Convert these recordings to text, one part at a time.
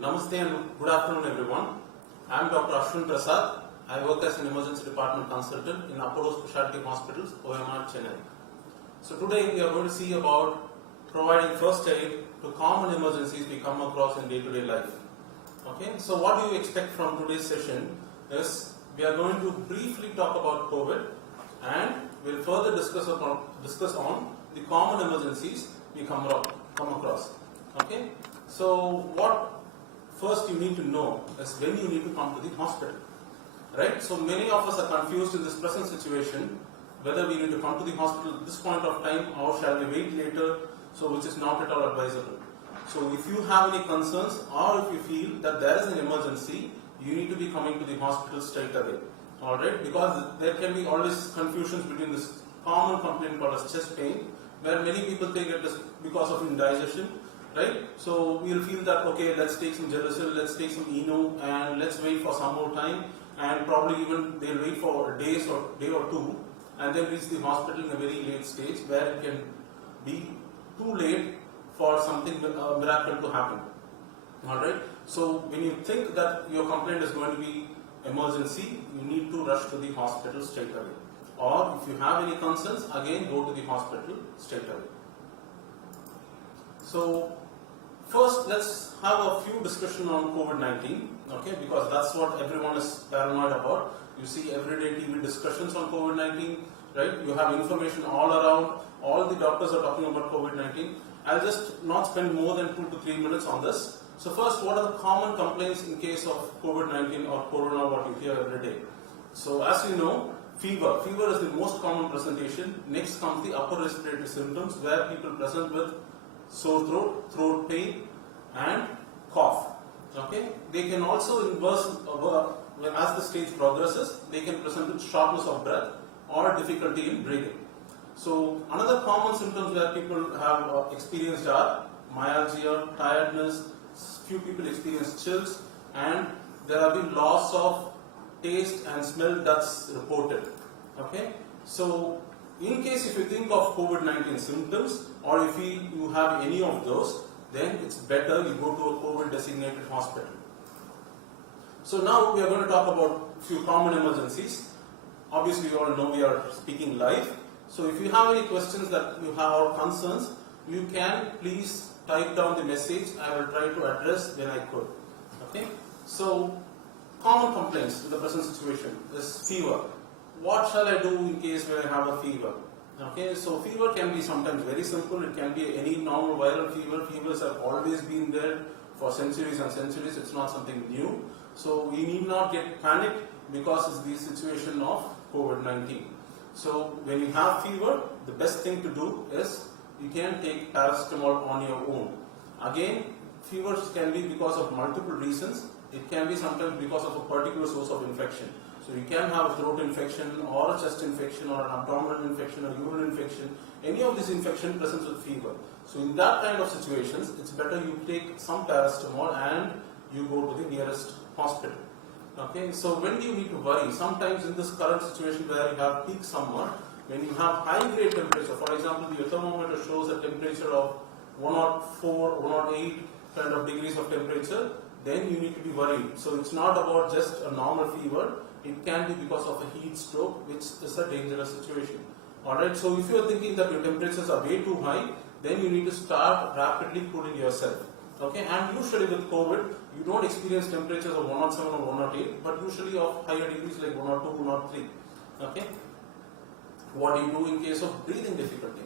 Namaste and good afternoon everyone. I am Dr. Ashwin Prasad. I work as an emergency department consultant in Apollo Specialty Hospitals, OMR, Chennai. So today we are going to see about providing first aid to common emergencies we come across in day-to-day life. Okay, so what do you expect from today's session is we are going to briefly talk about COVID and we'll further discuss on the common emergencies we come across. Okay, so what first you need to know is when you need to come to the hospital. Right? So many of us are confused in this present situation whether we need to come to the hospital at this point of time or shall we wait later, so which is not at all advisable. So if you have any concerns or if you feel that there is an emergency, you need to be coming to the hospital straight away. Alright, because there can be always confusions between this common complaint called as chest pain, where many people think it is because of indigestion. Right? So we'll feel that okay, let's take some Gelusil, let's take some Eno, and let's wait for some more time, and probably even they'll wait for a day or two, and then reach the hospital in a very late stage where it can be too late for something miracle to happen. Alright? So when you think that your complaint is going to be emergency, you need to rush to the hospital straight away. Or if you have any concerns, again go to the hospital straight away. So first, let's have a few discussion on COVID-19, okay, because that's what everyone is paranoid about. You see everyday TV discussions on COVID-19, right? You have information all around, all the doctors are talking about COVID-19. I'll just not spend more than 2 to 3 minutes on this. So first, what are the common complaints in case of COVID-19 or Corona, what you hear every day? So as you know, fever. Fever is the most common presentation. Next comes the upper respiratory symptoms where people present with sore throat, throat pain, and cough. Okay, they can also as the stage progresses, they can present with shortness of breath or difficulty in breathing. So another common symptoms where people have experienced are myalgia, tiredness. Few people experience chills, and there have been loss of taste and smell that's reported. Okay, so in case if you think of COVID-19 symptoms or if you have any of those, then it's better you go to a COVID designated hospital. So now we are going to talk about a few common emergencies. Obviously you all know we are speaking live. So if you have any questions that you have or concerns, you can please type down the message. I will try to address when I could. Okay. So common complaints in the present situation is fever. What shall I do in case when I have a fever? Okay, so fever can be sometimes very simple. It can be any normal viral fever. Fevers have always been there for centuries and centuries. It's not something new. So we need not get panicked because it's the situation of COVID-19. So when you have fever, the best thing to do is you can take paracetamol on your own. Again, fevers can be because of multiple reasons. It can be sometimes because of a particular source of infection. So you can have a throat infection or a chest infection or an abdominal infection or urine infection. Any of these infection presents with fever. So in that kind of situations, it's better you take some paracetamol and you go to the nearest hospital. Okay, so when do you need to worry? Sometimes in this current situation where you have peak summer, when you have high grade temperature, for example, your thermometer shows a temperature of 104, 108 kind of degrees of temperature, then you need to be worried. So it's not about just a normal fever. It can be because of a heat stroke, which is a dangerous situation. Alright, so if you are thinking that your temperatures are way too high, then you need to start rapidly cooling yourself. Okay, and usually with COVID, you don't experience temperatures of 107 or 108, but usually of higher degrees like 102, 103. Okay, what do you do in case of breathing difficulty?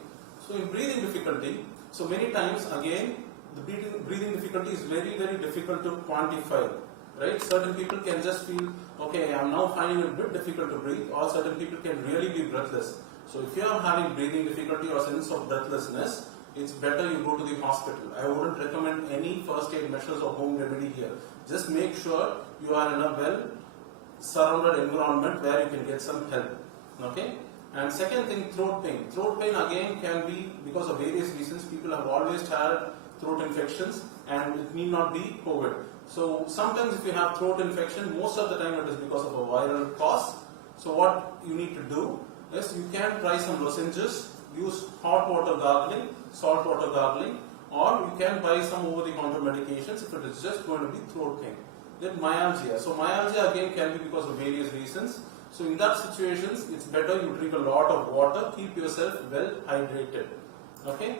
So in breathing difficulty, so many times again, the breathing difficulty is very, very difficult to quantify. Right? Certain people can just feel, okay, I am now finding it a bit difficult to breathe, or certain people can really be breathless. So if you are having breathing difficulty or sense of breathlessness, it's better you go to the hospital. I wouldn't recommend any first aid measures or home remedy here. Just make sure you are in a well surrounded environment where you can get some help. Okay? And second thing, throat pain. Throat pain again can be because of various reasons. People have always had throat infections and it need not be COVID. So sometimes if you have throat infection, most of the time it is because of a viral cause. So what you need to do is you can try some lozenges, use hot water gargling, salt water gargling, or you can buy some over-the-counter medications if it is just going to be throat pain. Then myalgia. So myalgia again can be because of various reasons. So in that situations, it's better you drink a lot of water, keep yourself well hydrated. Okay.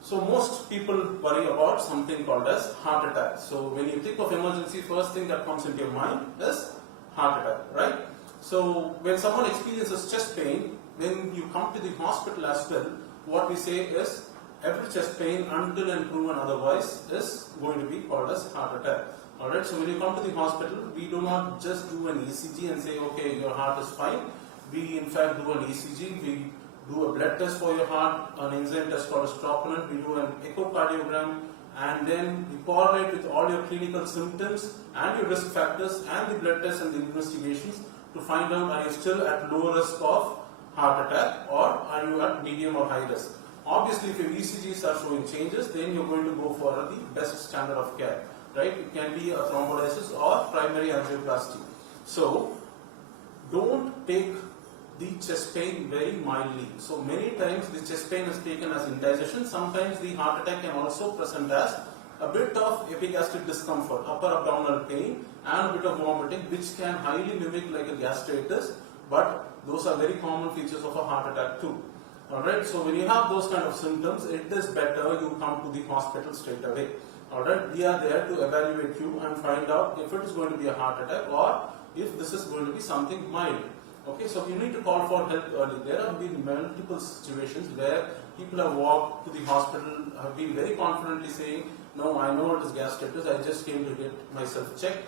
So most people worry about something called as heart attack. So when you think of emergency, first thing that comes into your mind is heart attack, right? So when someone experiences chest pain, when you come to the hospital as well, what we say is every chest pain until and proven otherwise is going to be called as heart attack. Alright, so when you come to the hospital, we do not just do an ECG and say, okay, your heart is fine. We in fact do an ECG, we do a blood test for your heart, an enzyme test called as troponin, we do an echocardiogram, and then we correlate with all your clinical symptoms and your risk factors and the blood tests and the investigations to find out are you still at low risk of heart attack or are you at medium or high risk. Obviously, if your ECGs are showing changes, then you're going to go for the best standard of care, right? It can be a thrombolysis or primary angioplasty. So, don't take the chest pain very mildly. So many times the chest pain is taken as indigestion. Sometimes the heart attack can also present as a bit of epigastric discomfort, upper abdominal pain and a bit of vomiting, which can highly mimic like a gastritis, but those are very common features of a heart attack too. Alright, so when you have those kind of symptoms, it is better you come to the hospital straight away. Alright, we are there to evaluate you and find out if it is going to be a heart attack or if this is going to be something mild. Okay, so you need to call for help early. There have been multiple situations where people have walked to the hospital, have been very confidently saying, no, I know it is gastritis, I just came to get myself checked,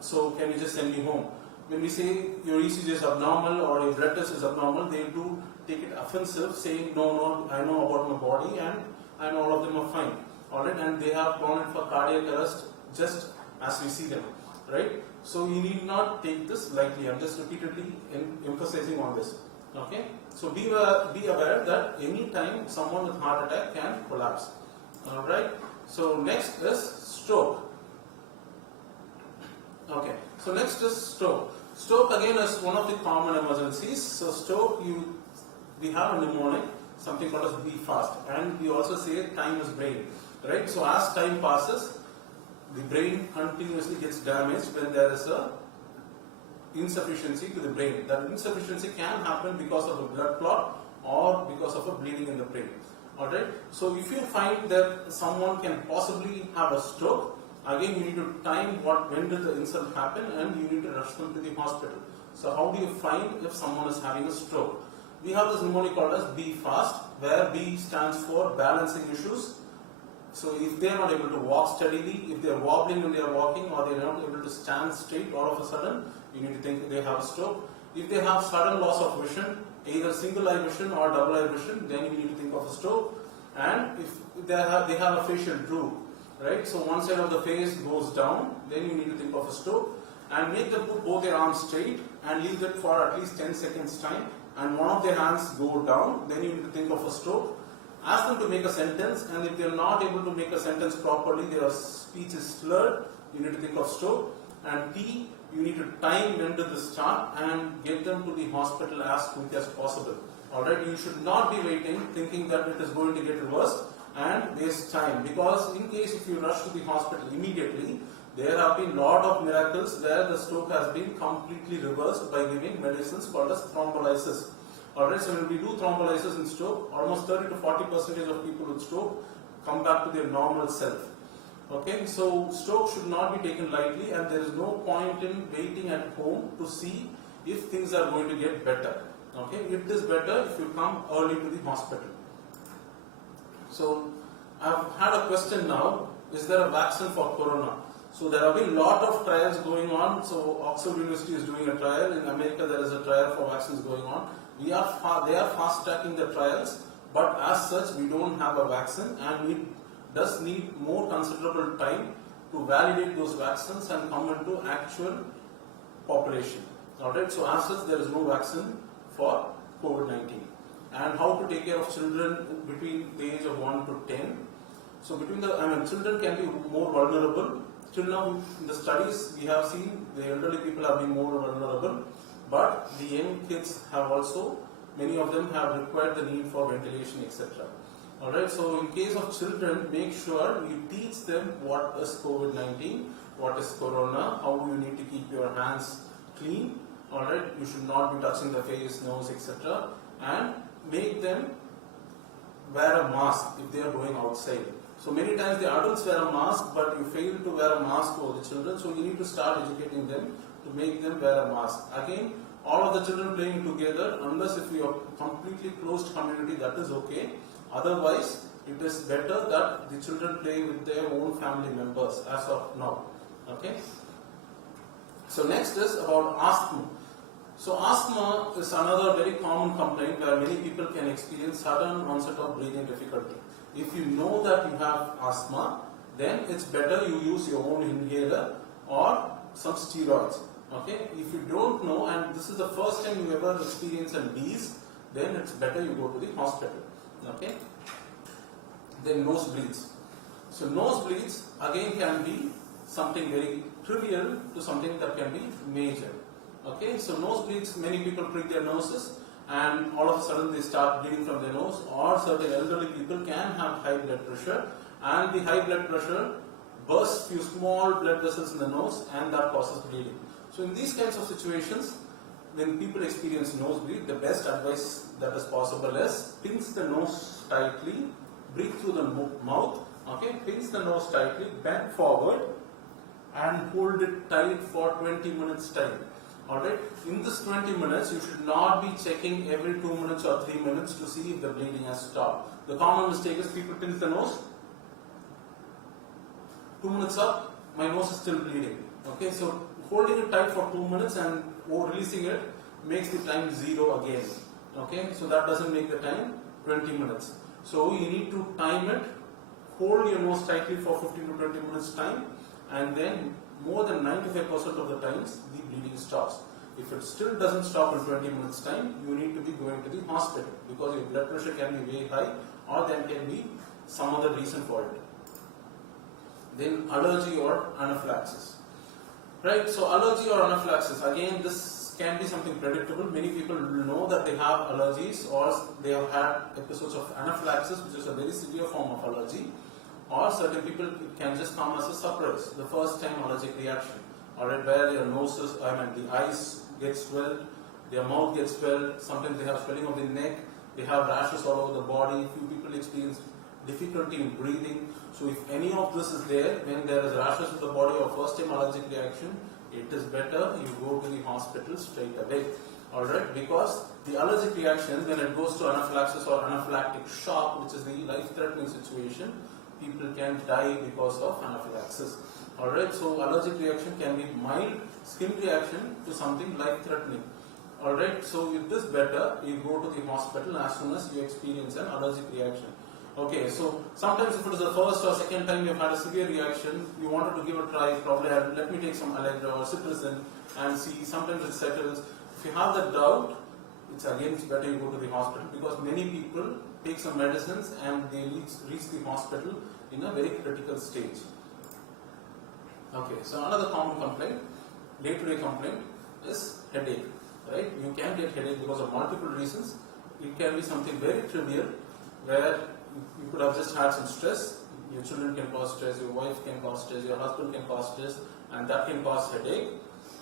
so can you just send me home? When we say your ECG is abnormal or your blood test is abnormal, they do take it offensive, saying, no, I know about my body and all of them are fine. Alright, and they have gone in for cardiac arrest just as we see them, right? So you need not take this lightly. I'm just repeatedly emphasizing on this. Okay? So be aware that any time someone with heart attack can collapse. Alright? So next is stroke. Okay. So next is stroke. Stroke again is one of the common emergencies. So stroke, we have a mnemonic, something called as be fast, and we also say time is brain. Right? So as time passes, the brain continuously gets damaged when there is a insufficiency to the brain. That insufficiency can happen because of a blood clot or because of a bleeding in the brain. Alright? So if you find that someone can possibly have a stroke, again you need to time when did the insult happen and you need to rush them to the hospital. So how do you find if someone is having a stroke? We have this mnemonic called as be fast, where B stands for balancing issues. So if they are not able to walk steadily, if they are wobbling when they are walking, or they are not able to stand straight all of a sudden, you need to think they have a stroke. If they have sudden loss of vision, either single eye vision or double eye vision, then you need to think of a stroke. And if they have a facial droop, right? So one side of the face goes down, then you need to think of a stroke. And make them put both their arms straight and leave them for at least 10 seconds time. And one of their hands go down, then you need to think of a stroke. Ask them to make a sentence, and if they are not able to make a sentence properly, their speech is slurred, you need to think of stroke. And T, you need to time when to this start and get them to the hospital as quick as possible. Alright, you should not be waiting thinking that it is going to get reversed and waste time, because in case if you rush to the hospital immediately, there have been lot of miracles where the stroke has been completely reversed by giving medicines called as thrombolysis. Alright, so when we do thrombolysis in stroke, almost 30 to 40% of people with stroke come back to their normal self. Okay, so stroke should not be taken lightly, and there is no point in waiting at home to see if things are going to get better. Okay, it is better if you come early to the hospital. So I've had a question now, is there a vaccine for corona? So there have been a lot of trials going on. So Oxford University is doing a trial. In America there is a trial for vaccines going on. They are fast tracking the trials, but as such we don't have a vaccine, and we does need more considerable time to validate those vaccines and come into actual population. Alright, so as such there is no vaccine for COVID-19. And how to take care of children between the age of 1 to 10. So children can be more vulnerable. Till now in the studies we have seen the elderly people have been more vulnerable, but the young kids have also, many of them have required the need for ventilation, etc. Alright, so in case of children, make sure you teach them what is COVID-19, what is corona, how you need to keep your hands clean. Alright, you should not be touching the face, nose, etc. And make them wear a mask if they are going outside. So many times the adults wear a mask, but you fail to wear a mask for the children, so you need to start educating them to make them wear a mask. Again, all of the children playing together, unless if you are completely closed community, that is okay. Otherwise, it is better that the children play with their own family members as of now. Okay. So next is about asthma. So asthma is another very common complaint where many people can experience sudden onset of breathing difficulty. If you know that you have asthma, then it's better you use your own inhaler or some steroids. Okay? If you don't know and this is the first time you ever experience a wheeze, then it's better you go to the hospital. Okay? Then nosebleeds. So nosebleeds again can be something very trivial to something that can be major. Okay, so nosebleeds, many people prick their noses and all of a sudden they start bleeding from their nose, or certain elderly people can have high blood pressure and the high blood pressure bursts few small blood vessels in the nose and that causes bleeding. So in these kinds of situations, when people experience nosebleed, the best advice that is possible is pinch the nose tightly, breathe through the mouth, okay, pinch the nose tightly, bend forward and hold it tight for 20 minutes time. Alright, in this 20 minutes, you should not be checking every 2 minutes or 3 minutes to see if the bleeding has stopped. The common mistake is people pinch the nose, 2 minutes up, my nose is still bleeding. Okay, so holding it tight for 2 minutes and releasing it makes the time 0 again. Okay, so that doesn't make the time 20 minutes. So you need to time it, hold your nose tightly for 15 to 20 minutes time, and then more than 95% of the times the bleeding stops. If it still doesn't stop in 20 minutes time, you need to be going to the hospital because your blood pressure can be very high or there can be some other reason for it. Then allergy or anaphylaxis. Right, so allergy or anaphylaxis, again this can be something predictable. Many people know that they have allergies or they have had episodes of anaphylaxis, which is a very severe form of allergy. Or certain people, it can just come as a surprise, the first time allergic reaction. Alright, where their noses, the eyes get swelled, their mouth gets swelled, sometimes they have swelling of the neck, they have rashes all over the body, few people experience difficulty in breathing. So if any of this is there, when there is rashes of the body or first time allergic reaction, it is better you go to the hospital straight away. Alright, because the allergic reaction, when it goes to anaphylaxis or anaphylactic shock, which is the life-threatening situation, people can die because of anaphylaxis. Alright, so allergic reaction can be mild skin reaction to something life-threatening. Alright, so it is better you go to the hospital as soon as you experience an allergic reaction. Okay, so sometimes if it is the first or second time you have had a severe reaction, you wanted to give a try, probably let me take some Allegra or Cetirizine and see, sometimes it settles. If you have that doubt, it's better you go to the hospital because many people take some medicines and they reach the hospital in a very critical stage. Okay, so another common complaint, day-to-day complaint is headache. Right? You can get headache because of multiple reasons. It can be something very trivial where you could have just had some stress. Your children can cause stress, your wife can cause stress, your husband can cause stress, and that can cause headache,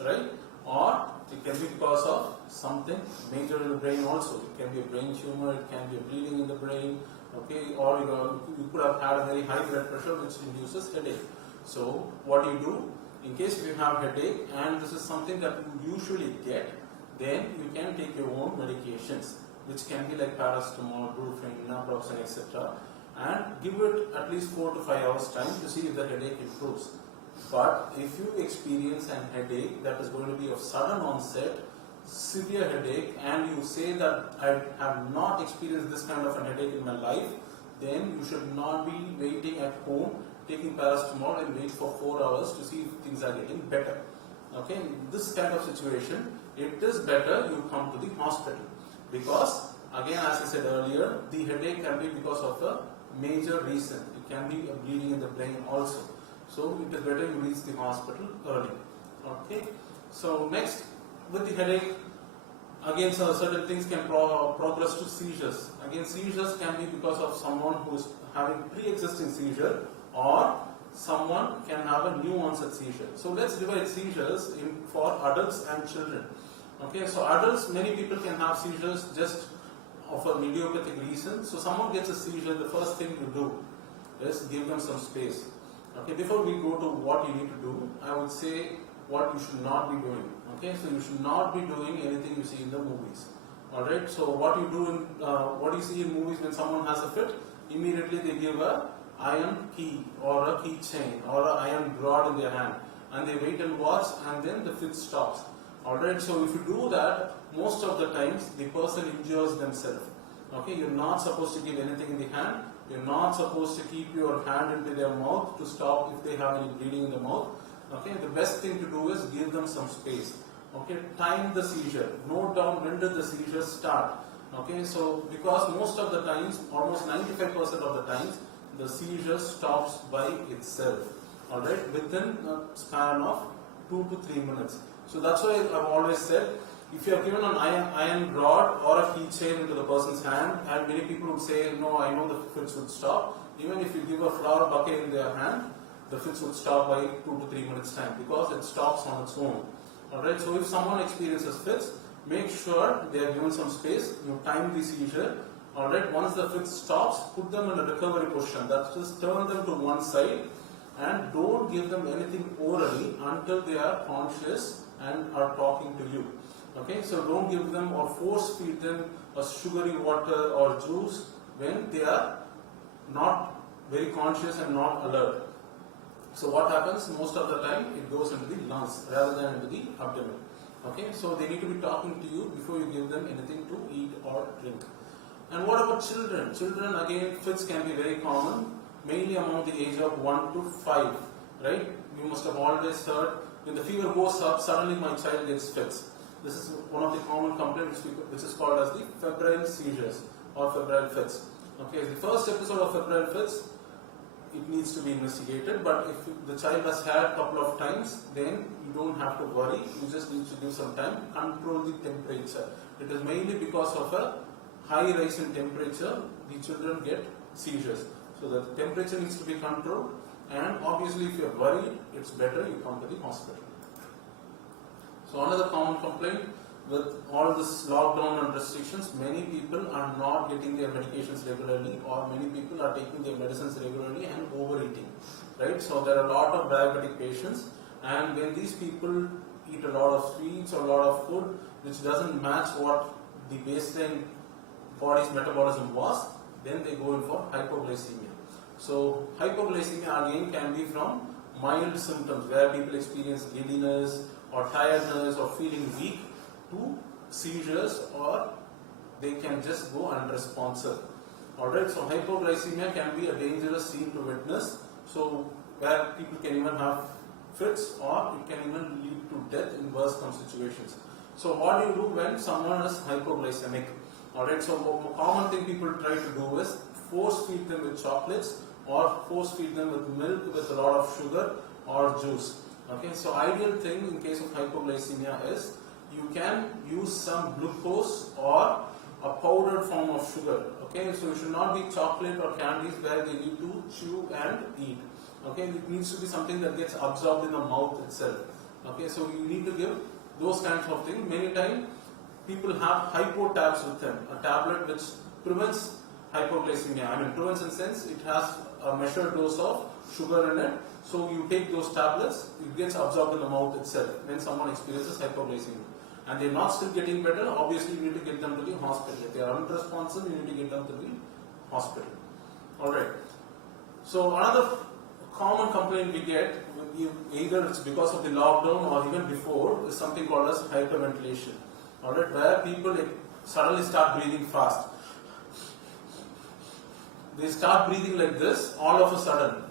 right? Or it can be because of something major in the brain also. It can be a brain tumor, it can be a bleeding in the brain, okay? Or you could have had a very high blood pressure which induces headache. So what do? In case you have headache and this is something that you usually get, then you can take your own medications, which can be like paracetamol, brufen, naproxen, etc. and give it at least 4 to 5 hours time to see if the headache improves. But if you experience an headache that is going to be of sudden onset, severe headache, and you say that I have not experienced this kind of a headache in my life, then you should not be waiting at home taking paracetamol and wait for 4 hours to see if things are getting better. Okay, in this kind of situation, it is better you come to the hospital because, again, as I said earlier, the headache can be because of a major reason. It can be a bleeding in the brain also. So it is better you reach the hospital early. Okay. So next, with the headache, Again, certain things can progress to seizures. Again, seizures can be because of someone who is having pre-existing seizure, or someone can have a new onset seizure. So let's divide seizures for adults and children. Okay, so adults, many people can have seizures just of a idiopathic reason. So someone gets a seizure, the first thing you do is give them some space. Okay, before we go to what you need to do, I would say what you should not be doing. Okay, so you should not be doing anything you see in the movies. Alright, so what you do in what you see in movies when someone has a fit, immediately they give a iron key or a key chain or an iron rod in their hand, and they wait and watch, and then the fit stops. Alright, so if you do that, most of the times the person injures themselves. Okay, you're not supposed to give anything in the hand. You're not supposed to keep your hand into their mouth to stop if they have any bleeding in the mouth. Okay, the best thing to do is give them some space. Okay, time the seizure. Note down when did the seizure start. Okay, so because most of the times, almost 95% of the times, the seizure stops by itself. Alright, within a span of 2 to 3 minutes. So that's why I've always said, if you have given an iron rod or a keychain into the person's hand, and many people would say, no, I know the fits would stop. Even if you give a flower bucket in their hand, the fits would stop by 2 to 3 minutes time, because it stops on its own. Alright, so if someone experiences fits, make sure they are given some space, you time the seizure. Alright, once the fit stops, put them in a recovery position. That's just turn them to one side, and don't give them anything orally until they are conscious and are talking to you. Okay, so don't give them or force feed them a sugary water or juice when they are not very conscious and not alert. So what happens most of the time, it goes into the lungs rather than into the abdomen. Okay, so they need to be talking to you before you give them anything to eat or drink. And what about children? Children, again, fits can be very common, mainly among the age of 1 to 5, right? You must have always heard, when the fever goes up, suddenly my child gets fits. This is one of the common complaints which is called as the febrile seizures or febrile fits. Okay, the first episode of febrile fits, it needs to be investigated, but if the child has had a couple of times, then you don't have to worry, you just need to give some time, control the temperature. It is mainly because of a high rise in temperature, the children get seizures. So the temperature needs to be controlled, and obviously if you are worried, it's better you come to the hospital. So another common complaint with all this lockdown and restrictions, many people are not getting their medications regularly, or many people are taking their medicines regularly and overeating, right? So there are a lot of diabetic patients, and when these people eat a lot of sweets or a lot of food which doesn't match what the baseline body's metabolism was, then they go in for hypoglycemia. So hypoglycemia again can be from mild symptoms where people experience giddiness or tiredness or feeling weak, to seizures, or they can just go unresponsive. Alright, so hypoglycemia can be a dangerous scene to witness, so where people can even have fits, or it can even lead to death in worst come situations. So what do you do when someone is hypoglycemic? Alright, so a common thing people try to do is force feed them with chocolates, or force feed them with milk with a lot of sugar or juice. Okay, so ideal thing in case of hypoglycemia is you can use some glucose or a powdered form of sugar. Okay, so it should not be chocolate or candies where they need to chew and eat. Okay, it needs to be something that gets absorbed in the mouth itself. Okay, so you need to give those kinds of things. Many times people have hypo tabs with them, a tablet which prevents hypoglycemia. I mean, prevents in the sense it has a measured dose of sugar in it. So you take those tablets, it gets absorbed in the mouth itself when someone experiences hypoglycemia. And they're not still getting better, obviously you need to get them to the hospital. If they are unresponsive, you need to get them to the hospital. Alright. So another common complaint we get, either it's because of the lockdown or even before, is something called as hyperventilation. Alright, where people suddenly start breathing fast. They start breathing like this all of a sudden.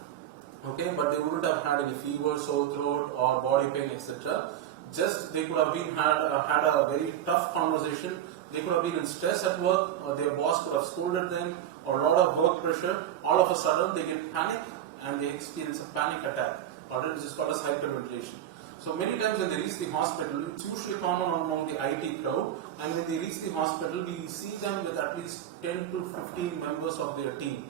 Okay, but they wouldn't have had any fever, sore throat, or body pain, etc. Just they could have been had a very tough conversation. They could have been in stress at work, or their boss could have scolded them, or a lot of work pressure. All of a sudden, they get panic and they experience a panic attack. Or it is called as hyperventilation. So many times when they reach the hospital, it's usually common among the IT crowd, and when they reach the hospital, we see them with at least 10 to 15 members of their team.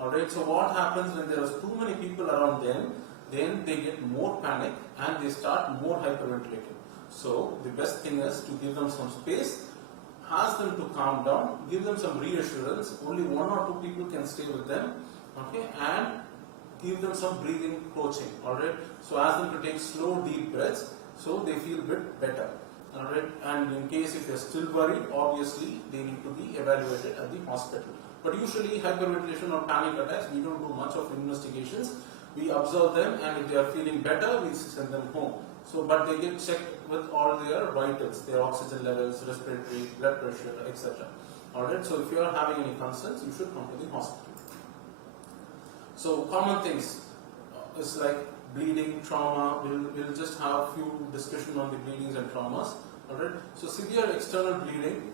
Alright, so what happens when there are too many people around them, then they get more panic and they start more hyperventilating. So the best thing is to give them some space, ask them to calm down, give them some reassurance, only 1 or 2 people can stay with them, okay, and give them some breathing coaching, alright. So ask them to take slow deep breaths so they feel a bit better, alright. And in case if they are still worried, obviously they need to be evaluated at the hospital. But usually hyperventilation or panic attacks, we don't do much of investigations. We observe them, and if they are feeling better, we send them home. So, but they get checked with all their vitals, their oxygen levels, respiratory, blood pressure, etc. Alright, so if you are having any concerns, you should come to the hospital. So, common things is like bleeding, trauma. We'll just have a few discussion on the bleedings and traumas. Alright, so severe external bleeding,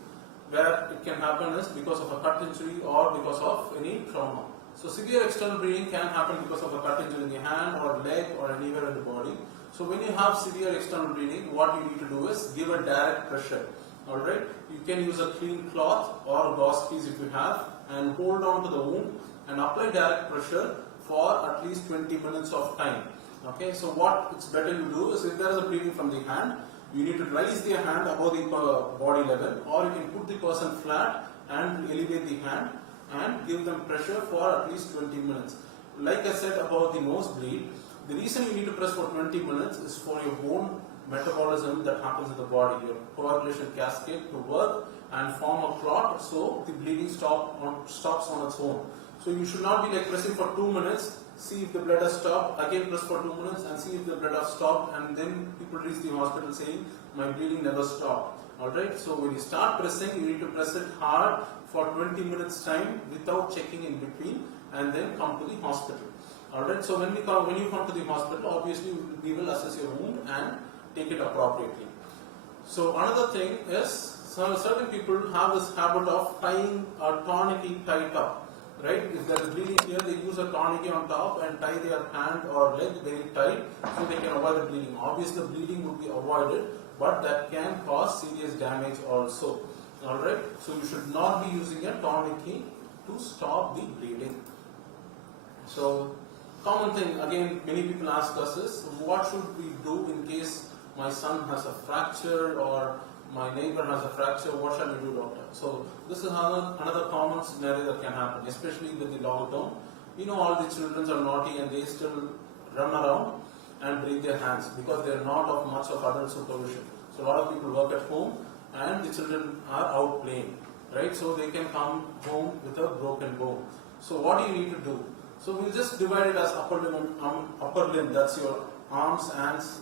where it can happen is because of a cut injury or because of any trauma. So severe external bleeding can happen because of a cut injury in the hand or leg or anywhere in the body. So when you have severe external bleeding, what you need to do is give a direct pressure. Alright, you can use a clean cloth or a gauze piece if you have, and hold on to the wound and apply direct pressure for at least 20 minutes of time. Okay, so what it's better you do is, if there is a bleeding from the hand, you need to raise the hand above the body level, or you can put the person flat and elevate the hand and give them pressure for at least 20 minutes. Like I said about the nosebleed, the reason you need to press for 20 minutes is for your bone metabolism that happens in the body, your coagulation cascade to work and form a clot, so the bleeding stops on its own. So you should not be like pressing for 2 minutes, see if the blood has stopped, again press for 2 minutes and see if the blood has stopped, and then people reach the hospital saying, my bleeding never stopped. Alright, so when you start pressing, you need to press it hard for 20 minutes time without checking in between, and then come to the hospital. Alright, so when you come to the hospital, obviously we will assess your wound and take it appropriately. So another thing is, certain people have this habit of tying a tourniquet tight up. Right? If there is bleeding here, they use a tourniquet on top and tie their hand or leg very tight so they can avoid the bleeding. Obviously, the bleeding would be avoided, but that can cause serious damage also. Alright? So you should not be using a tourniquet to stop the bleeding. So, common thing, again, many people ask us is, what should we do in case my son has a fracture or my neighbor has a fracture, what shall we do, doctor? So this is another common scenario that can happen, especially with the lockdown. You know, all the children are naughty and they still run around and break their hands because they are not of much of adult supervision. So a lot of people work at home and the children are out playing, right? So they can come home with a broken bone. So what do you need to do? So we'll just divide it as upper limb, that's your arms, hands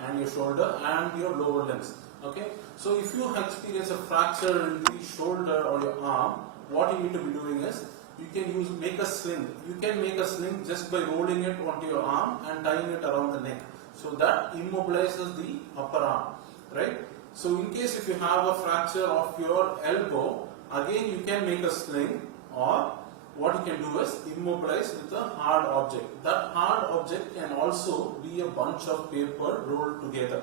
and your shoulder and your lower limbs. Okay, so if you experience a fracture in the shoulder or your arm, what you need to be doing is, you can make a sling. You can make a sling just by rolling it onto your arm and tying it around the neck. So that immobilizes the upper arm, right? So in case if you have a fracture of your elbow, again you can make a sling, or what you can do is immobilize with a hard object. That hard object can also be a bunch of paper rolled together.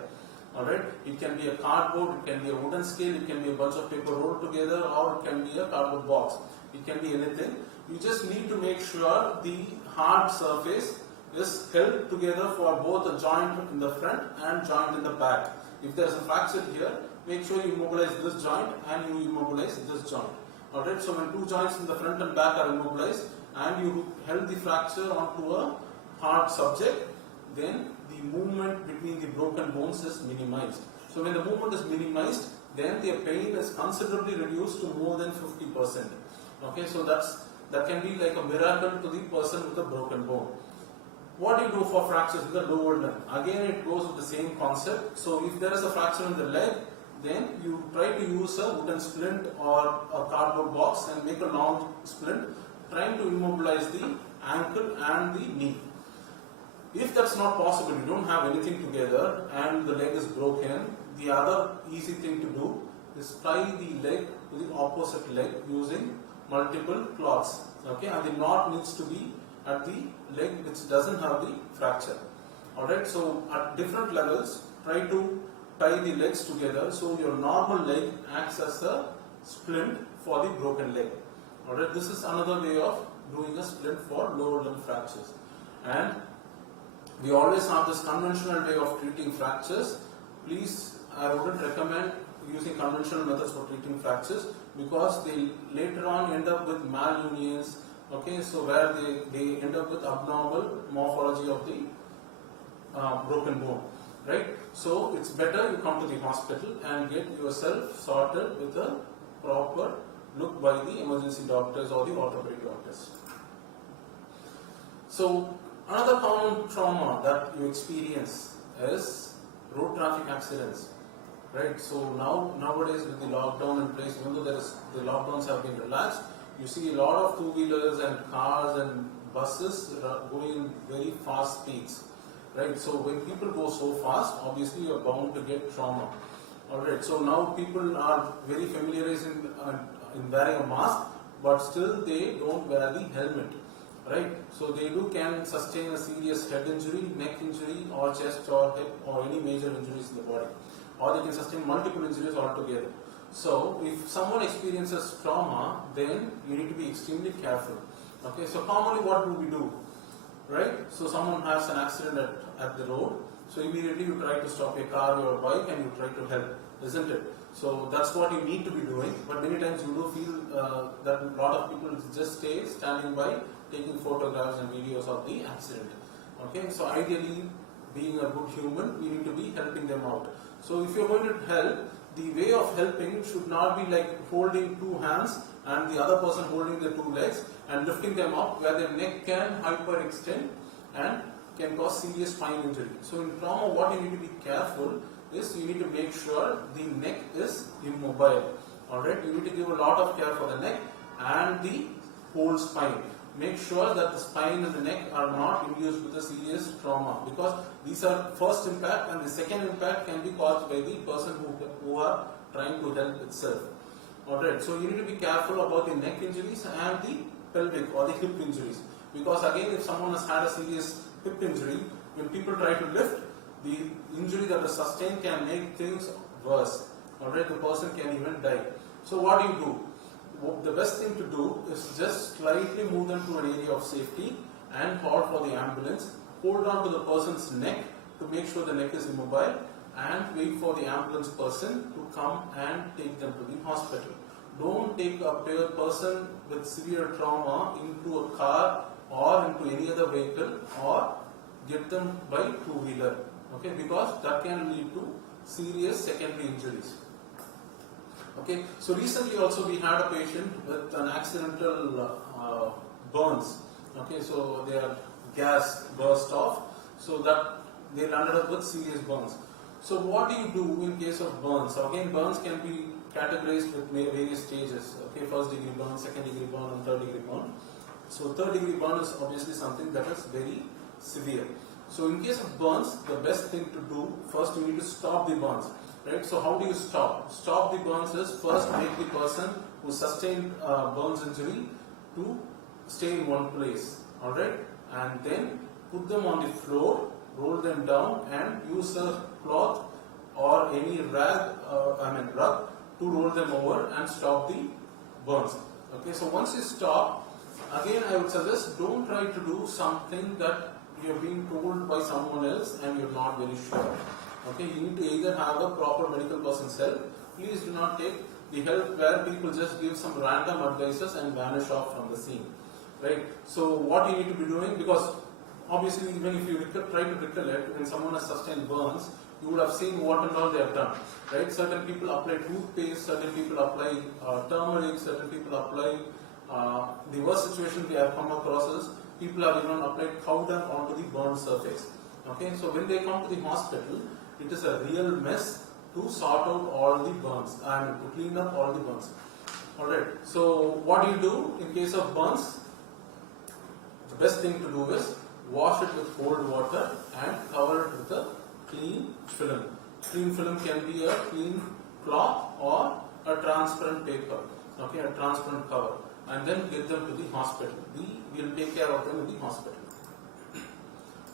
Alright, it can be a cardboard, it can be a wooden scale, it can be a bunch of paper rolled together, or it can be a cardboard box. It can be anything. You just need to make sure the hard surface is held together for both a joint in the front and joint in the back. If there is a fracture here, make sure you immobilize this joint and you immobilize this joint. Alright, so when 2 joints in the front and back are immobilized and you held the fracture onto a hard subject, then the movement between the broken bones is minimized. So when the movement is minimized, then the pain is considerably reduced to more than 50%. Okay, so that can be like a miracle to the person with a broken bone. What do you do for fractures in the lower limb? Again, it goes with the same concept. So if there is a fracture in the leg, then you try to use a wooden splint or a cardboard box and make a long splint, trying to immobilize the ankle and the knee. If that's not possible, you don't have anything together and the leg is broken, the other easy thing to do is tie the leg to the opposite leg using multiple cloths. Okay, and the knot needs to be at the leg which doesn't have the fracture. Alright, so at different levels, try to tie the legs together so your normal leg acts as a splint for the broken leg. Alright, this is another way of doing a splint for lower limb fractures. And we always have this conventional way of treating fractures. Please, I wouldn't recommend using conventional methods for treating fractures because they later on end up with malunions, okay, so where they end up with abnormal morphology of the broken bone, right? So it's better you come to the hospital and get yourself sorted with a proper look by the emergency doctors or the orthopedic doctors. So another common trauma that you experience is road traffic accidents, right? So nowadays with the lockdown in place, even though the lockdowns have been relaxed, you see a lot of two-wheelers and cars and buses going in very fast speeds, right? So when people go so fast, obviously you are bound to get trauma. Alright, so now people are very familiarized in wearing a mask, but still they don't wear the helmet, right? So they can sustain a serious head injury, neck injury, or chest or hip, or any major injuries in the body, or they can sustain multiple injuries altogether. So if someone experiences trauma, then you need to be extremely careful. Okay, so commonly what do we do, right? So someone has an accident at the road, so immediately you try to stop a car or a bike and you try to help, isn't it? So that's what you need to be doing, but many times you do feel that a lot of people just stay standing by taking photographs and videos of the accident. Okay, so ideally, being a good human, we need to be helping them out. So if you're going to help, the way of helping should not be like holding two hands and the other person holding the two legs and lifting them up where their neck can hyperextend and can cause serious spine injury. So in trauma, what you need to be careful is you need to make sure the neck is immobile. Alright, you need to give a lot of care for the neck and the whole spine. Make sure that the spine and the neck are not induced with a serious trauma, because these are first impact and the second impact can be caused by the person who are trying to help itself. Alright, so you need to be careful about the neck injuries and the pelvic or the hip injuries, because again, if someone has had a serious hip injury, when people try to lift, the injury that is sustained can make things worse. Alright, the person can even die. So what do? The best thing to do is just slightly move them to an area of safety and call for the ambulance. Hold on to the person's neck to make sure the neck is immobile and wait for the ambulance person to come and take them to the hospital. Don't take a person with severe trauma into a car or into any other vehicle or get them by two-wheeler, okay, because that can lead to serious secondary injuries. Okay, so recently also we had a patient with an accidental burns. Okay, so their gas burst off, so that they landed up with serious burns. So what do you do in case of burns? So again, burns can be categorized with various stages. Okay, first degree burn, second degree burn, and third degree burn. So third degree burn is obviously something that is very severe. So in case of burns, the best thing to do, first you need to stop the burns. Right? So how do you stop? Stop the burns is first make the person who sustained burns injury to stay in one place. Alright? And then put them on the floor, roll them down and use a cloth or any rug to roll them over and stop the burns. Okay, so once you stop, again I would suggest don't try to do something that you are being told by someone else and you're not very sure. Okay, you need to either have a proper medical person's help. Please do not take the help where people just give some random advices and vanish off from the scene. Right? So what you need to be doing, because obviously even if you try to recollect when someone has sustained burns, you would have seen what and all they have done. Right? Certain people apply toothpaste, certain people apply turmeric, certain people apply the worst situation we have come across is people have even applied cow dung onto the burned surface. Okay, so when they come to the hospital, it is a real mess to sort out all the burns and to clean up all the burns. Alright, so what do you do in case of burns? The best thing to do is wash it with cold water and cover it with a clean film. Clean film can be a clean cloth or a transparent paper, okay, a transparent cover, and then get them to the hospital. We will take care of them in the hospital.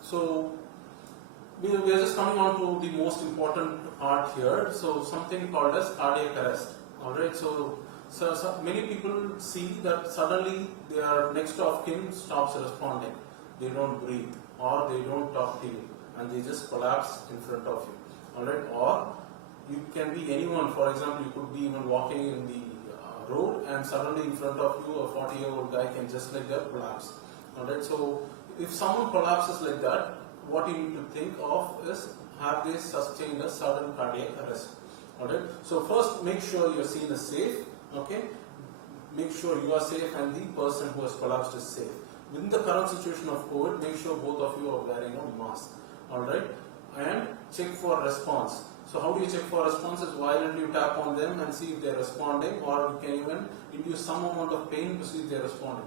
So we are just coming on to the most important part here. So something called as cardiac arrest. Alright, so many people see that suddenly their next of kin stops responding. They don't breathe or they don't talk to you and they just collapse in front of you. Alright, or you can be anyone. For example, you could be even walking in the road and suddenly in front of you a 40-year-old guy can just like that collapse. Alright, so if someone collapses like that, what you need to think of is, have they sustained a sudden cardiac arrest? Alright, so first make sure your scene is safe. Okay, make sure you are safe and the person who has collapsed is safe. Within the current situation of COVID, make sure both of you are wearing a mask. Alright, and check for response. So how do you check for response? Is violently you tap on them and see if they are responding, or you can even induce some amount of pain to see if they are responding.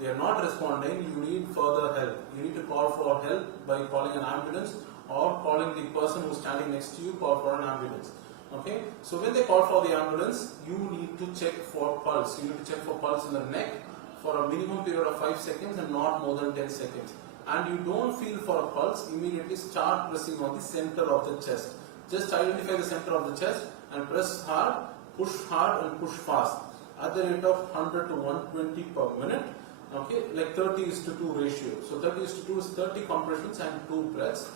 They are not responding, you need further help. You need to call for help by calling an ambulance or calling the person who is standing next to you, call for an ambulance. Okay, so when they call for the ambulance, you need to check for pulse. You need to check for pulse in the neck for a minimum period of 5 seconds and not more than 10 seconds. And you don't feel for a pulse, immediately start pressing on the center of the chest. Just identify the center of the chest and press hard and push fast at the rate of 100 to 120 per minute. Okay, like 30:2 ratio. So 30:2 is 30 compressions and 2 breaths,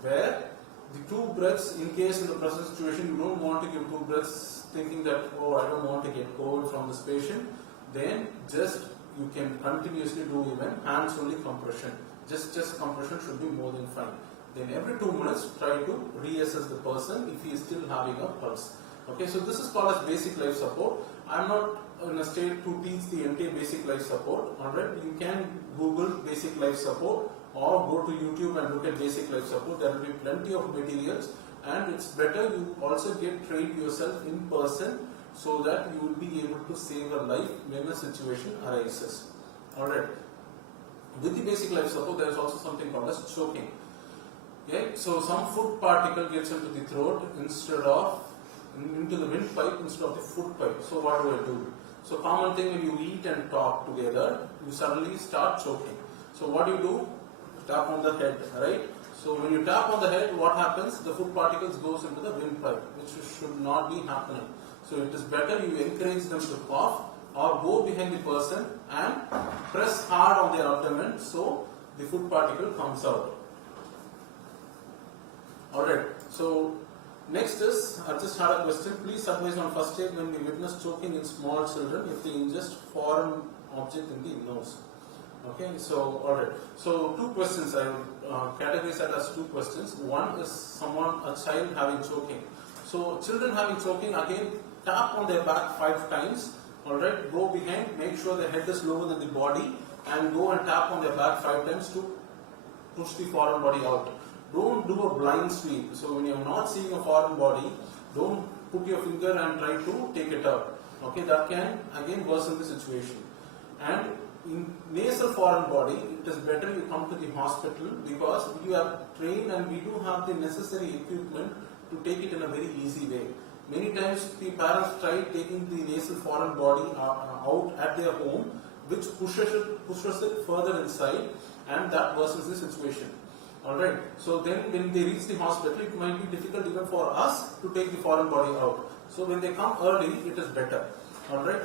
where the 2 breaths, in case in the present situation you don't want to give 2 breaths thinking that, oh, I don't want to get COVID from this patient, then just you can continuously do even hands only compression. Just chest compression should be more than fine. Then every 2 minutes try to reassess the person if he is still having a pulse. Okay, so this is called as basic life support. I am not in a state to teach the entire basic life support. Alright, you can Google basic life support or go to YouTube and look at basic life support. There will be plenty of materials, and it's better you also get trained yourself in person so that you will be able to save a life when a situation arises. Alright, with the basic life support there is also something called as choking. Okay, so some food particle gets into the throat into the windpipe instead of the foot pipe. So what do? So common thing, when you eat and talk together, you suddenly start choking. So what do? Tap on the head, right? So when you tap on the head, what happens? The food particles goes into the windpipe, which should not be happening. So it is better you encourage them to cough or go behind the person and press hard on their abdomen so the food particle comes out. Alright, so next is, I just had a question. Please advise on first aid when we witness choking in small children if they ingest foreign object in the nose. Okay, so alright. So 2 questions I would categorize that as 2 questions. One is a child having choking. So children having choking, again tap on their back 5 times. Alright, go behind, make sure the head is lower than the body, and go and tap on their back 5 times to push the foreign body out. Don't do a blind sweep. So when you are not seeing a foreign body, don't put your finger and try to take it out. Okay, that can again worsen the situation. And in nasal foreign body, it is better you come to the hospital because you are trained and we do have the necessary equipment to take it in a very easy way. Many times the parents try taking the nasal foreign body out at their home, which pushes it further inside, and that worsens the situation. Alright, so then when they reach the hospital, it might be difficult even for us to take the foreign body out. So when they come early, it is better. Alright,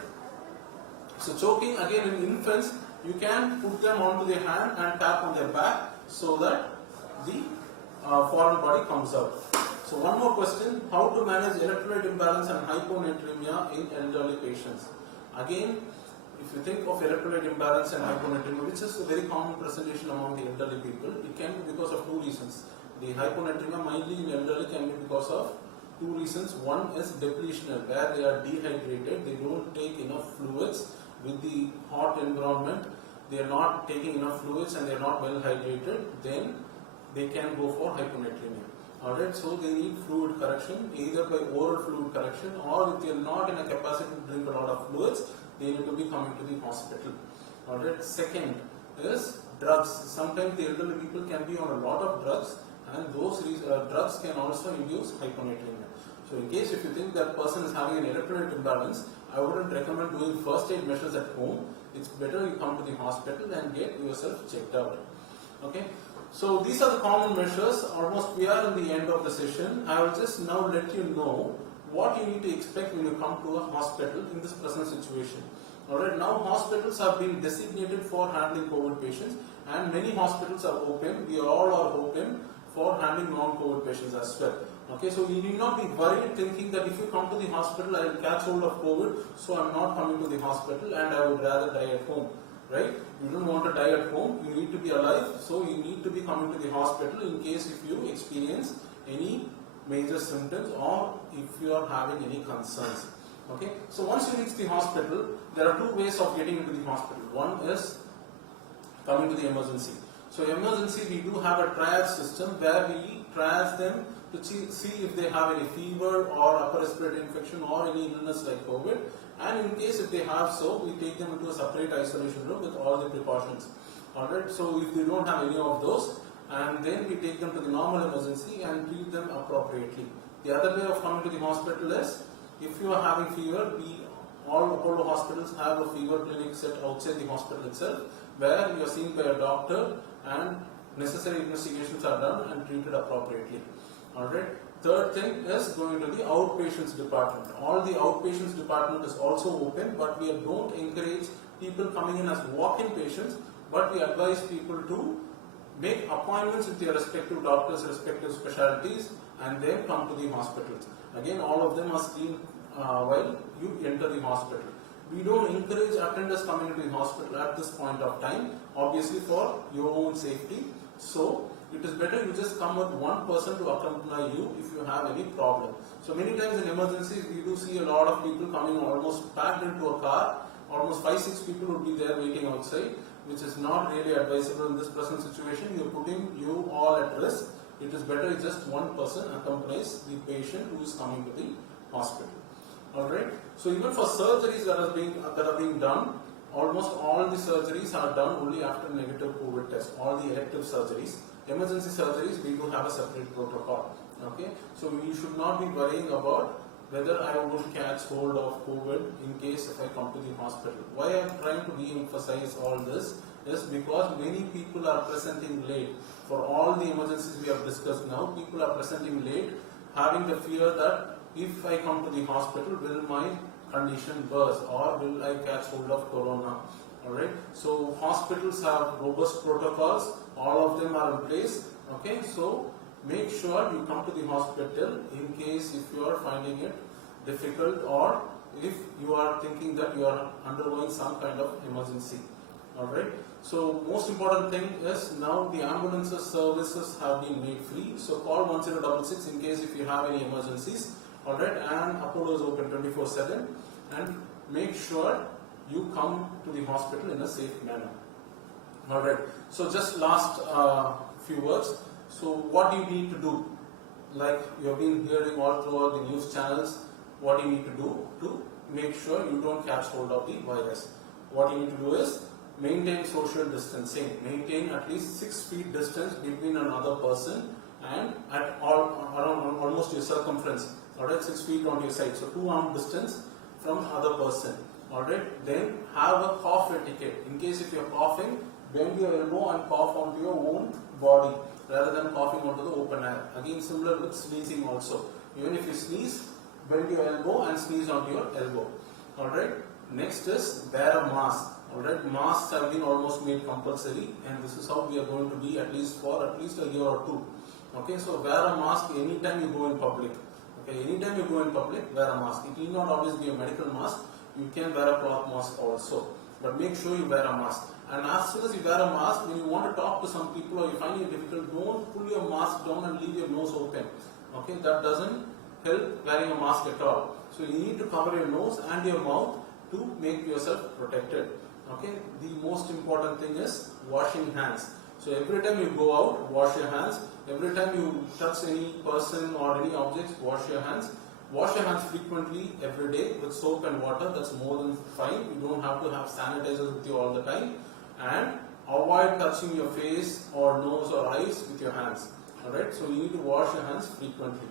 so choking again in infants, you can put them onto their hand and tap on their back so that the foreign body comes out. So one more question, how to manage electrolyte imbalance and hyponatremia in elderly patients? Again, if you think of electrolyte imbalance and hyponatremia, which is a very common presentation among the elderly people, it can be because of 2 reasons. The hyponatremia mainly in elderly can be because of 2 reasons. One is depletional, where they are dehydrated, they don't take enough fluids with the hot environment, they are not taking enough fluids and they are not well hydrated, then they can go for hyponatremia. Alright, so they need fluid correction, either by oral fluid correction, or if they are not in a capacity to drink a lot of fluids, they need to be coming to the hospital. Alright, second is drugs. Sometimes the elderly people can be on a lot of drugs, and those drugs can also induce hyponatremia. So in case if you think that person is having an electrolyte imbalance, I wouldn't recommend doing first aid measures at home. It's better you come to the hospital and get yourself checked out. Okay. So these are the common measures. Almost we are in the end of the session. I will just now let you know what you need to expect when you come to a hospital in this present situation. Alright, now hospitals have been designated for handling COVID patients, and many hospitals are open. We all are open for handling non-COVID patients as well. Okay, so you need not be worried thinking that if you come to the hospital, I will catch hold of COVID, so I am not coming to the hospital and I would rather die at home. Right? You don't want to die at home, you need to be alive, so you need to be coming to the hospital in case if you experience any major symptoms or if you are having any concerns. Okay? So once you reach the hospital, there are two ways of getting into the hospital. One is coming to the emergency. So emergency, we do have a triage system where we triage them to see if they have any fever or upper respiratory infection or any illness like COVID. And in case if they have so, we take them into a separate isolation room with all the precautions. Alright, so if they don't have any of those, and then we take them to the normal emergency and treat them appropriately. The other way of coming to the hospital is, if you are having fever, all Apollo hospitals have a fever clinic set outside the hospital itself, where you are seen by a doctor and necessary investigations are done and treated appropriately. Alright. Third thing is going to the outpatients department. All the outpatients department is also open, but we don't encourage people coming in as walk-in patients, but we advise people to make appointments with their respective doctors, respective specialties, and then come to the hospitals. Again, all of them are seen while you enter the hospital. We don't encourage attenders coming into the hospital at this point of time, obviously for your own safety. So it is better you just come with one person to accompany you if you have any problem. So many times in emergencies, we do see a lot of people coming almost packed into a car. Almost 5-6 people would be there waiting outside, which is not really advisable in this present situation. You are putting you all at risk. It is better if just one person accompanies the patient who is coming to the hospital. Alright. So even for surgeries that are being done, almost all the surgeries are done only after negative COVID test. All the elective surgeries. Emergency surgeries, we do have a separate protocol. Okay, so we should not be worrying about whether I will catch hold of COVID in case if I come to the hospital. Why I am trying to re-emphasize all this is because many people are presenting late. For all the emergencies we have discussed now, people are presenting late, having the fear that if I come to the hospital, will my condition worse or will I catch hold of corona? Alright, so hospitals have robust protocols, all of them are in place. Okay, so make sure you come to the hospital in case if you are finding it difficult or if you are thinking that you are undergoing some kind of emergency. Alright, so most important thing is now the ambulances services have been made free. So call 1066 in case if you have any emergencies. Alright, and Apollo is open 24/7, and make sure you come to the hospital in a safe manner. Alright, so just last few words. So what do you need to do? Like you have been hearing all throughout the news channels, what do you need to do to make sure you don't catch hold of the virus? What you need to do is maintain social distancing. Maintain at least 6 feet distance between another person and at around almost your circumference. Alright, 6 feet on your side. So 2 arm distance from other person. Alright, then have a cough etiquette. In case if you are coughing, bend your elbow and cough onto your own body rather than coughing onto the open air. Again, similar with sneezing also. Even if you sneeze, bend your elbow and sneeze onto your elbow. Alright, next is wear a mask. Alright, masks have been almost made compulsory, and this is how we are going to be at least for at least a year or two. Okay, so wear a mask anytime you go in public. Okay, anytime you go in public, wear a mask. It need not always be a medical mask. You can wear a cloth mask also, but make sure you wear a mask. And as soon as you wear a mask, when you want to talk to some people or you find it difficult, don't pull your mask down and leave your nose open. Okay, that doesn't help wearing a mask at all. So you need to cover your nose and your mouth to make yourself protected. Okay, the most important thing is washing hands. So every time you go out, wash your hands. Every time you touch any person or any objects, wash your hands. Wash your hands frequently every day with soap and water. That's more than fine. You don't have to have sanitizers with you all the time. And avoid touching your face or nose or eyes with your hands. Alright, so you need to wash your hands frequently.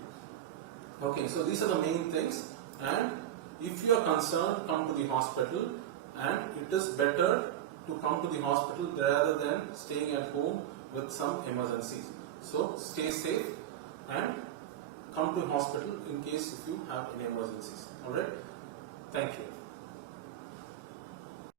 Okay, so these are the main things. And if you are concerned, come to the hospital. And it is better to come to the hospital rather than staying at home with some emergencies. So stay safe and come to hospital in case if you have any emergencies. Alright? Thank you.